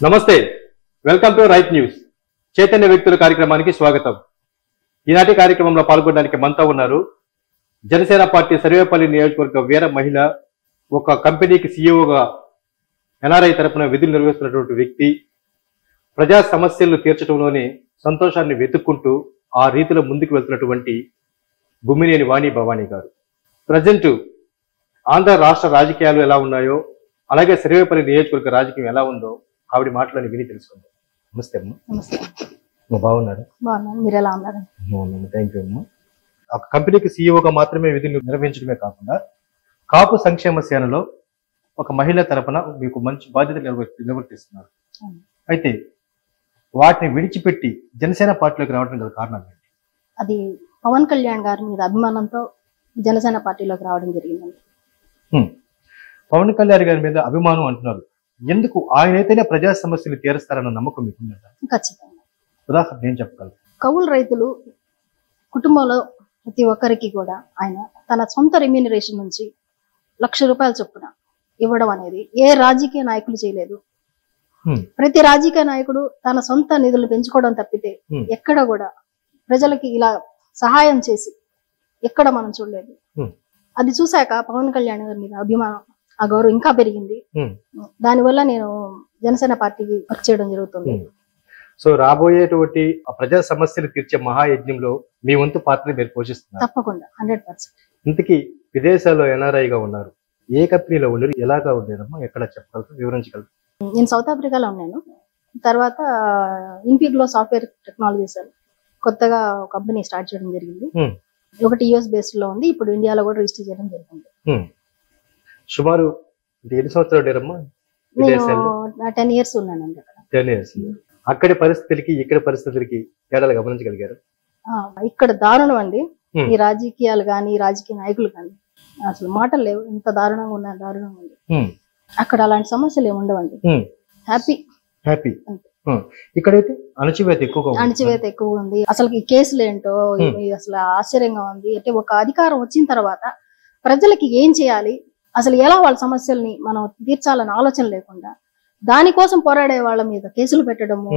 నమస్తే, welcome to right news. Chaitanya వ్యక్తుల కార్యక్రమానికి స్వాగతం. ఈనాటి కార్యక్రమంలో పాల్గొనడానికి మనతో ఉన్నారు జనసేన పార్టీ సర్వేపల్లి నియోజకవర్గ వీర మహిళ, ఒక కంపెనీకి సీఈఓగా ఎన్ఆర్ఐ తరపున విధులు నిర్వహిస్తున్నటువంటి వ్యక్తి, ప్రజా సమస్యలను తీర్చడంలోనే సంతోషాన్ని వెతుక్కుంటూ ఆ రీతిలో ముందుకు వెళ్తున్నటువంటి గుమ్మినేని వాణి భవానీ గారు. ప్రజెంట్ ఆంధ్ర రాష్ట్ర రాజకీయాలు ఎలా ఉన్నాయో, అలాగే సర్వేపల్లి నియోజకవర్గ రాజకీయం ఎలా ఉందో ఆవిడ మాటలని విని తెలుసుకుందాం. నమస్తే అమ్మ. నమస్తే. బాగున్నారు? బాగున్నాను, మీరు ఎలా ఉన్నారు? థ్యాంక్ యూ అమ్మ. ఒక కంపెనీకి సీఈఓగా మాత్రమే విధులు నిర్వహించడమే కాకుండా కాపు సంక్షేమ సేనలో ఒక మహిళ తరపున మీకు మంచి బాధ్యతలు నిర్వర్తిస్తున్నారు. అయితే వాటిని విడిచిపెట్టి జనసేన పార్టీలోకి రావడం గల కారణం ఏంటి? అది పవన్ కళ్యాణ్ గారి మీద అభిమానంతో జనసేన పార్టీలోకి రావడం జరిగిందండి. పవన్ కళ్యాణ్ గారి మీద అభిమానం అంటున్నారు. ఎందుకు? ఆయనైతేనే ప్రజా సమస్యలు తీరుస్తారన్న నమ్మకం మీకుందా? ఖచ్చితంగా. ఉదాహరణ ఏం చెప్పగలరు? కౌలు రైతులు కుటుంబంలో ప్రతి ఒక్కరికి కూడా ఆయన తన సొంత రెమ్యూనరేషన్ నుంచి ₹1,00,000 చొప్పున ఇవ్వడం అనేది ఏ రాజకీయ నాయకులు చేయలేదు. ప్రతి రాజకీయ నాయకుడు తన సొంత నిధులు పెంచుకోవడం తప్పితే ఎక్కడ కూడా ప్రజలకి ఇలా సహాయం చేసి ఎక్కడ మనం చూడలేదు. అది చూశాక పవన్ కళ్యాణ్ గారి మీద అభిమానం, ఆ గౌరవం ఇంకా పెరిగింది. దానివల్ల నేను జనసేన పార్టీకి వర్క్ చేయడం జరుగుతుంది. సో రాబోయేటువంటి ప్రజా సమస్యలు తీర్చే మహాయజ్ఞంలో మీ వంతు పాత్ర మీరు పోషిస్తున్నారు. తప్పకుండా 100%. ఇంతకీ విదేశాల్లో ఎన్ఆర్ఐగా ఉన్నారు, ఏ కంపెనీలో ఉండరు, ఎలాగా ఉండేదమ్మా, ఎక్కడ చెప్పగలరు, వివరించగలరు? నేను సౌత్ ఆఫ్రికాలో ఉన్నాను. తర్వాత ఇన్ఫిగ్లో సాఫ్ట్వేర్ టెక్నాలజీస్ కొత్తగా ఒక కంపెనీ స్టార్ట్ చేయడం జరిగింది. ఒకటి యుఎస్ బేస్డ్ లో ఉంది, ఇప్పుడు ఇండియాలో కూడా రిజిస్టర్ చేయడం జరిగింది. సుమారు ఎన్ని సంవత్సరాలు ఉండేరమ్మా? నేను 10 years ఉన్నానండి అక్కడ. 10 years. అక్కడి పరిస్థితులకి ఇక్కడ పరిస్థితులకి తేడాలు గమనించగలిగారు? ఇక్కడ దారుణం అండి. ఈ రాజకీయాలు కానీ రాజకీయ నాయకులు కానీ అసలు మాటలు లేవు. ఇంత దారుణంగా ఉన్న దారుణంగా ఉంది. అక్కడ అలాంటి సమస్యలు ఏమి ఉండవండి. హ్యాపీ. ఇక్కడైతే అణచివేత ఎక్కువగా ఉంది. అసలు ఈ కేసులు ఏంటో అసలు ఆశ్చర్యంగా ఉంది. అంటే ఒక అధికారం వచ్చిన తర్వాత ప్రజలకి ఏం చేయాలి, అసలు ఎలా వాళ్ళ సమస్యల్ని మనం తీర్చాలని ఆలోచన లేకుండా దానికోసం పోరాడే వాళ్ళ మీద కేసులు పెట్టడము,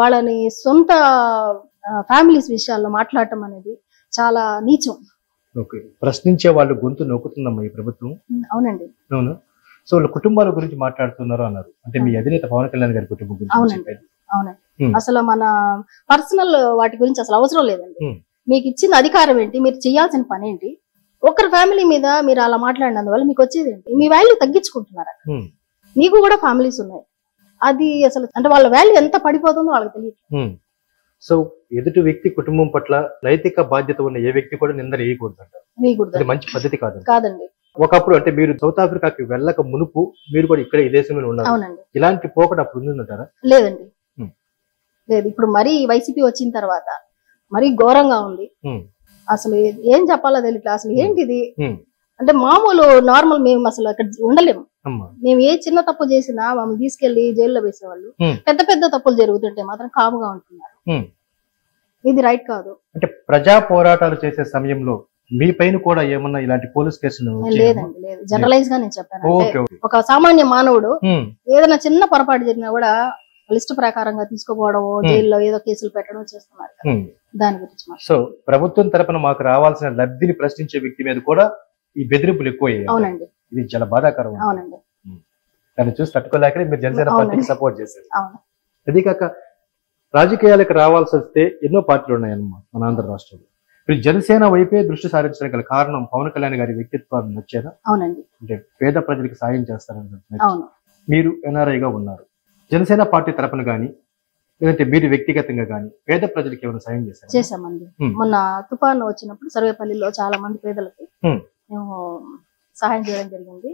వాళ్ళని సొంత ఫ్యామిలీస్ విషయాల్లో మాట్లాడటం అనేది చాలా నీచం. ప్రశ్నించే వాళ్ళు గొంతు నొక్కుతుందమ్మా ఈ ప్రభుత్వం. అవునండి. అవును. సో వాళ్ళ కుటుంబాల గురించి మాట్లాడుతున్నారు అన్నారు. అంటే మీ అధినేత పవన్ కళ్యాణ్ గారి కుటుంబం గురించి. అవునండి. అసలు మన పర్సనల్ వాటి గురించి అసలు అవసరం లేదండి. మీకు ఇచ్చిన అధికారం ఏంటి, మీరు చేయాల్సిన పని ఏంటి? ఒకరి ఫ్యామిలీ మీద మీరు అలా మాట్లాడినందువల్ల మీకు వచ్చేది ఏంటి? మీ వాల్యూ తగ్గించుకుంటున్నారు. మీకు కూడా ఫ్యామిలీస్ ఉన్నాయి. అది అసలు అంటే వాళ్ళ వాల్యూ ఎంత పడిపోతుందో వాళ్ళకి తెలియదు. సో ఎదుటి వ్యక్తి కుటుంబం పట్ల నైతిక బాధ్యత ఉన్న ఏ వ్యక్తి కూడా నిందన వేయకూడదు. మంచి పద్ధతి కాదండి. ఒకప్పుడు అంటే మీరు సౌత్ ఆఫ్రికాకి వెళ్ళక మునుపు మీరు కూడా ఇక్కడ ఈ దేశంలో ఉన్నారు. ఇలాంటి పోకడ అప్పుడు ఉందంటారా? లేదండి, లేదు. ఇప్పుడు మరీ వైసీపీ వచ్చిన తర్వాత మరీ ఘోరంగా ఉంది. అసలు ఏం చెప్పాలో తెలియట్లేదు. అసలు ఏంటిది అంటే మామూలు నార్మల్ మేము అసలు అక్కడ ఉండలేము. మేము ఏ చిన్న తప్పు చేసినా మమ్మల్ని తీసుకెళ్లి జైల్లో వేసేవాళ్ళు. పెద్ద పెద్ద తప్పులు జరుగుతుంటే మాత్రం కాముగా ఉంటున్నారు. ఇది రైట్ కాదు. అంటే ప్రజా పోరాటాలు చేసే సమయంలో మీ పైన కూడా ఏమన్నా ఇలాంటి పోలీస్ కేసులు? లేదండి, లేదు. జనరలైజ్ గా నేను చెప్పాను. ఒక సామాన్య మానవుడు ఏదైనా చిన్న పొరపాటు జరిగినా కూడా లిస్ట్ ప్రకారంగా తీసుకోపోవడం, జైల్లో ఏదో కేసులు పెట్టడం చేస్తున్నారు. దాని గురించి సో ప్రభుత్వం తరపున మాకు రావాల్సిన లబ్ధిని ప్రశ్నించే వ్యక్తి మీద కూడా ఈ బెదిరింపులు ఎక్కువయ్యాయి. అవునండి. ఇది చాలా బాధాకరం. అవునండి. దాన్ని చూసి తట్టుకోలేక మీరు జనసేన పార్టీకి సపోర్ట్ చేశారు. అది కాక రాజకీయాలకు రావాల్సి వస్తే ఎన్నో పార్టీలు ఉన్నాయన్నమా మన ఆంధ్ర రాష్ట్రంలో. ఇప్పుడు జనసేన వైపే దృష్టి సారించడానికి గల కారణం పవన్ కళ్యాణ్ గారి వ్యక్తిత్వాన్ని నచ్చేదా? అవునండి. అంటే పేద ప్రజలకు సాయం చేస్తారని. మీరు ఎన్ఆర్ఐగా ఉన్నారు. జనసేన పార్టీ తరపున గానీ లేదంటే మీరు వ్యక్తిగతంగా గానీ పేద ప్రజలకు ఏమైనా సాయం చేశారు? చేశామండి. మొన్న తుఫాను వచ్చినప్పుడు సర్వేపల్లిలో చాలా మంది పేదలకి మేము సహాయం చేయడం జరిగింది.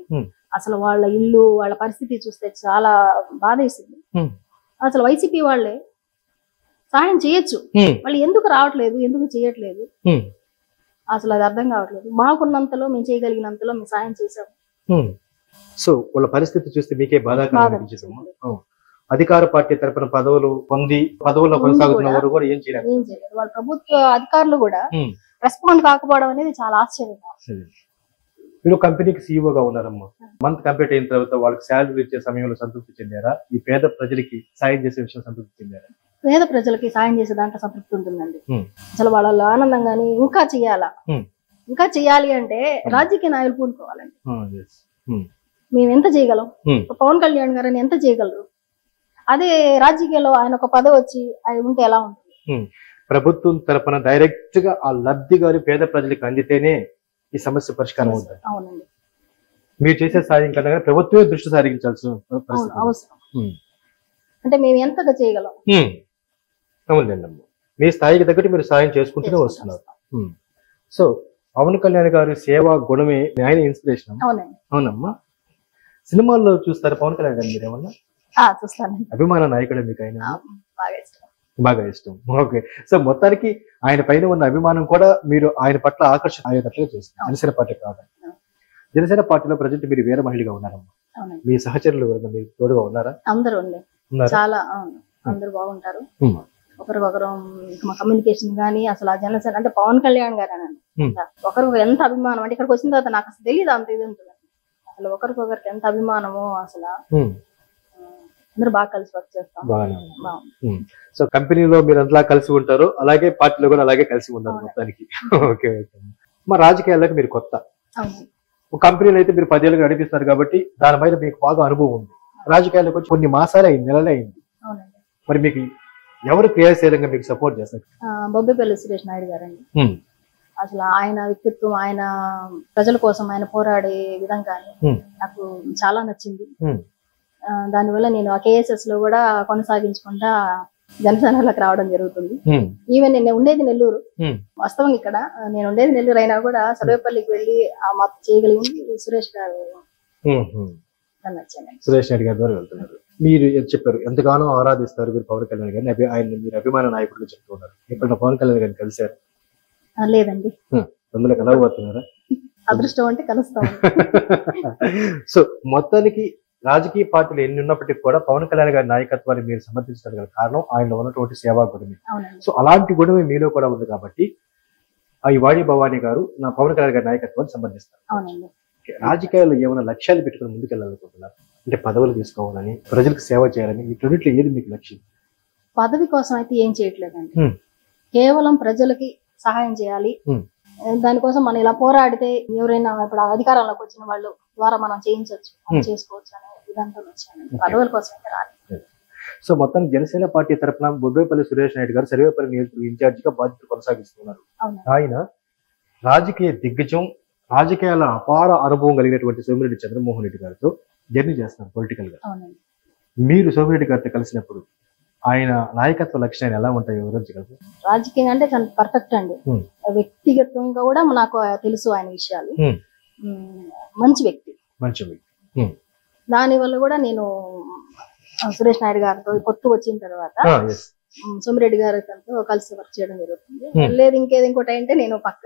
అసలు వాళ్ళ ఇల్లు, వాళ్ళ పరిస్థితి చూస్తే చాలా బాధేసింది. అసలు వైసీపీ వాళ్ళే సహాయం చేయొచ్చు, వాళ్ళు ఎందుకు రావట్లేదు, ఎందుకు చేయట్లేదు, అసలు అది అర్థం కావట్లేదు. మాకున్నంతలో మేము చేయగలిగినంతలో మేము సాయం చేసాము. సో వాళ్ళ పరిస్థితి చూస్తే మీకే బాధాకరం. అధికార పార్టీ తరపున పదవులు పొంది పదవుల్లో కొనసాగుతున్న వారు కూడా ఏం చేయలేదు. వాళ్ళ ప్రభుత్వ అధికారులు కూడా రెస్పాండ్ కాకపోవడం అనేది చాలా ఆశ్చర్యంగా. మీరు కంపెనీకి సీఈఓగా ఉన్నారమ్మా. మంత్ కంప్లీట్ అయిన తర్వాత వాళ్ళకి శాలరీ ఇచ్చే సమయంలో సంతృప్తి చెందారా? ఈ పేద ప్రజలకి సాయం చేసే విషయం సంతృప్తి చెందారా? పేద ప్రజలకి సాయం చేసే దాంట్లో సంతృప్తి ఉంటుందండి. ఉమ్. అసలు వాళ్ళ ఆనందంగాని ఇంకా చెయ్యాలా, ఉమ్. ఇంకా చెయ్యాలి అంటే రాజకీయ నాయకులు పూనుకోవాలండి. yes. ఉమ్. మేము ఎంత చేయగలం? ఉమ్. పవన్ కళ్యాణ్ గారని ఎంత చేయగలరు? అదే రాజకీయాల్లో ఆయన ఒక పదవి వచ్చి ఆయన ఉంటే ఎలా ఉంటుంది? ప్రభుత్వం తరపున డైరెక్ట్ గా ఆ లబ్ధి గారి పేద ప్రజలకు అందితేనే ఈ సమస్య పరిష్కారం అవుతుంది. అవునండి. మీరు చేసే సాయం కన్నా ప్రభుత్వమే దృష్టి సారించాల్సిన పరిస్థితి. అవసరం. అంటే మేము ఎంతగా చేయగలం? అవునండి. మీ స్థాయికి తగ్గట్టు మీరు సాయం చేసుకుంటూనే వస్తున్నారు. సో పవన్ కళ్యాణ్ గారి సేవా గుణమే ఆయన ఇన్స్పిరేషన్. అవునమ్మా. సినిమాల్లో చూస్తారు పవన్ కళ్యాణ్ గారు మీరేమన్నా? చూస్తాను. అభిమాన నాయకుడే మీకు ఆయన? బాగా ఇష్టం. ఓకే. సో మొత్తానికి ఆయన పైన ఉన్న అభిమానం కూడా మీరు ఆయన పట్ల ఆకర్షణ అయ్యేటట్లుగా చూస్తారు. జనసేన పార్టీ కావాలి. జనసేన పార్టీలో ప్రజెంట్ మీరు వీర మహిళగా ఉన్నారమ్మా. మీ సహచరులు మీరు తోడుగా ఉన్నారా? అందరూ చాలా అందరూ బాగుంటారు. ఒకరికొకరు మా కమ్యూనికేషన్ గానీ అసలు ఆ జనసేన అంటే పవన్ కళ్యాణ్ గారు అని ఒకరికి ఎంత అభిమానం అంటే ఇక్కడికి వచ్చిన తర్వాత నాకు అసలు తెలియదు అంత ఇది ఉంటుంది. అసలు ఒకరికొకరికి ఎంత అభిమానమో అసలు అందరూ బాగా కలిసి వర్క్ చేస్తాం. సో కంపెనీలో మీరు అంతలా కలిసి ఉంటారు, అలాగే పార్టీలో కూడా అలాగే కలిసి ఉంటారు మొత్తానికి. ఓకే. మా రాజకీయాలకు మీరు కొత్త. కంపెనీలో అయితే మీరు 10 ఏళ్ళుగా నడిపిస్తారు కాబట్టి దాని మీద మీకు బాగా అనుభవం ఉంది. రాజకీయాలకు వచ్చి కొన్ని మాసాలే అయింది, నెలలే అయింది. మరి మీకు ఎవరు క్రియాశీలంగా మీకు సపోర్ట్ చేస్తారు? బొబ్బిపల్లి సురేష్ నాయుడు గారండి. అసలు ఆయన వ్యక్తిత్వం, ఆయన ప్రజల కోసం ఆయన పోరాడే విధంగానే నాకు చాలా నచ్చింది. దానివల్ల నేను ఆ కేఎస్ఎస్ లో కూడా కొనసాగించకుండా జనసేనలోకి రావడం జరుగుతుంది. ఈవెన్ నేను ఉండేది నెల్లూరు, వాస్తవం ఇక్కడ నేను ఉండేది నెల్లూరు అయినా కూడా సర్వేపల్లికి వెళ్ళి ఆ మత చేయగలిగింది సురేష్ గారు. సురేష్ నాయుడు గారి ద్వారా వెళ్తున్నారు. మీరు చెప్పారు ఎంతగానో ఆరాధిస్తారు మీరు పవన్ కళ్యాణ్ గారిని, ఆయన మీరు అభిమాన నాయకుడు చెప్తూ ఉన్నారు. ఇప్పుడు పవన్ కళ్యాణ్ గారిని కలిశారు? లేదండి. అందులో కలవబోతున్నారా? అదృష్టం అంటే కలుస్తాం. సో మొత్తానికి రాజకీయ పార్టీలు ఎన్ని ఉన్నప్పటికీ కూడా పవన్ కళ్యాణ్ గారి నాయకత్వాన్ని మీరు సమర్థించడం కారణం ఆయనలో ఉన్నటువంటి సేవా గుణమే. సో అలాంటి గుణమే మీలో కూడా ఉంది కాబట్టి ఈ వాణి భవానీ గారు నా పవన్ కళ్యాణ్ గారి నాయకత్వాన్ని సమర్థిస్తారు. రాజకీయాల్లో ఏమైనా లక్ష్యాలు పెట్టుకుని ముందుకెళ్ళాలనుకుంటున్నారు? అంటే పదవులు తీసుకోవాలని, ప్రజలకు సేవ చేయాలని, ఈ రెండిట్లో ఏది మీకు లక్ష్యం? పదవి కోసం అయితే ఏం చేయట్లేదండి. కేవలం ప్రజలకి సహాయం చేయాలి. దానికోసం మనం ఇలా పోరాడితే ఎవరైనా ఇప్పుడు అధికారంలోకి వచ్చిన వాళ్ళు ద్వారా మనం చేయించవచ్చు, చేసుకోవచ్చు అనే విధానంతో వచ్చాను. పదవుల కోసం అయితే రాలేదు. సో మొత్తం జనసేన పార్టీ తరఫున బొబ్బేపల్లి సురేష్ నాయుడు గారు సర్వేపల్లి నియోజకవర్గ ఇన్ఛార్జిగా బాధ్యత కొనసాగిస్తున్నారు. ఆయన రాజకీయ దిగ్గజం, రాజకీయాల అపార అనుభవం కలిగినటువంటి సోమిరెడ్డి చంద్రమోహన్ రెడ్డి గారితో జర్నీ చేస్తున్నారు పొలిటికల్ గా. మీరు సోమిరెడ్డి గారితో కలిసినప్పుడు ఆయన నాయకత్వ లక్షణాలు ఎలా ఉంటాయో వివరించగలరు? రాజకీయంగా అంటే చాలా పర్ఫెక్ట్ అండి. వ్యక్తిగతంగా కూడా నాకు తెలుసు ఆయన విషయాలు. మంచి వ్యక్తి. దాని వల్ల కూడా నేను సురేష్ నాయుడు గారితో పొత్తు వచ్చిన తర్వాత సోమిరెడ్డి గారితో కలిసి వర్క్ చేయడం జరుగుతుంది. లేదు ఇంకేది ఇంకోటి అంటే నేను పక్క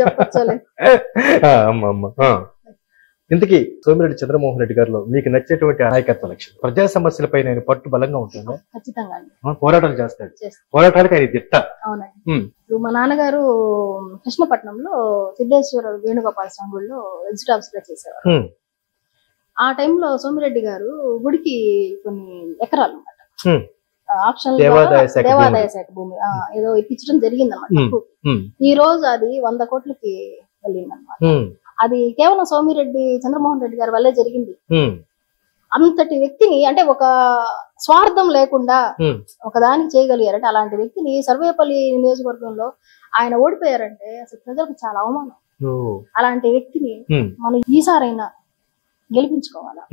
చెప్పొచ్చలేదు. ఇంతకీ సోమిరెడ్డి చంద్రమోహన్ రెడ్డి గారిలో మీకు నచ్చేటువంటి నాయకత్వ లక్ష్యం? ప్రజా సమస్యలపై ఆయన పట్టు బలంగా ఉంటుంది. ఖచ్చితంగా పోరాటాలు చేస్తాడు. పోరాటానికి ఆయన దిట్ట. అవునండి. ఇప్పుడు మా నాన్నగారు కృష్ణపట్నంలో సిద్ధేశ్వర వేణుగోపాల స్వామి గుడిలో ఎగ్జిక్యూటివ్ ఆఫీసర్ గా చేసేవారు. ఆ టైంలో సోమిరెడ్డి గారు గుడికి కొన్ని ఎకరాలు అన్నమాట ఆప్షన్ దేవాదాయ శాఖ భూమి ఏదో ఇప్పించడం జరిగింది అన్నమాట. ఈ రోజు అది 100 కోట్లకి వెళ్ళింది అనమాట. అది కేవలం సోమిరెడ్డి చంద్రమోహన్ రెడ్డి గారి వల్లే జరిగింది. అంతటి వ్యక్తిని అంటే ఒక స్వార్థం లేకుండా ఒకదానికి చేయగలిగారంటే అలాంటి వ్యక్తిని సర్వేపల్లి నియోజకవర్గంలో ఆయన ఓడిపోయారంటే అసలు ప్రజలకు చాలా అవమానం. అలాంటి వ్యక్తిని మనం ఈసారైనా గెలిపించుకోవాలా.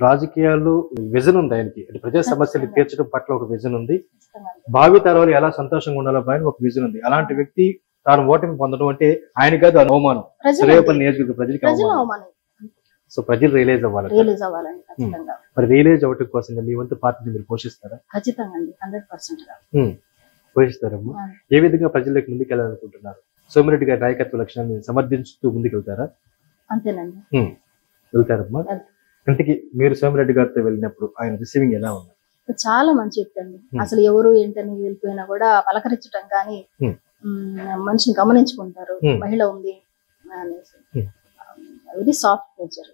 రాజకీయాల్లో విజన్ ఉంది ఆయనకి, ప్రజా సమస్యలు తీర్చడం పట్ల ఒక విజన్ ఉంది, భావి తరాలు ఎలా సంతోషంగా ఉండాలో పైన ఒక విజన్ ఉంది. అలాంటి వ్యక్తి తాను ఓటమి పొందడం అంటే ఆయన కాదు అవమానం, సర్వేపల్లి నియోజకవర్గ ప్రజలకి అవమానం. సో ప్రజలు రియలైజ్ అవ్వాలి. మరి రియలైజ్ అవటం కోసం మీ వంతు పాత్రని మీరు పోషిస్తారా? ఖచ్చితంగా 100% పోషిస్తారమ్మా. ఏ విధంగా ప్రజలకు ముందుకెళ్ళాలనుకుంటున్నారు? సోమిరెడ్డి గారి నాయకత్వ లక్షణాన్ని సమర్థించుతూ ముందుకెళ్తారా? అంతేనండి, వెళ్తారమ్మా. ఇంతకీ మీరు సోమిరెడ్డి గారితో వెళ్ళినప్పుడు ఆయన రిసీవింగ్ ఎలా ఉంది? చాలా మంచి వ్యక్తి అండి. అసలు ఎవరు ఏంటని వెళ్ళిపోయినా కూడా పలకరించడం కానీ, మనిషిని గమనించుకుంటారు. మహిళ ఉంది, వెరీ సాఫ్ట్ నేచర్.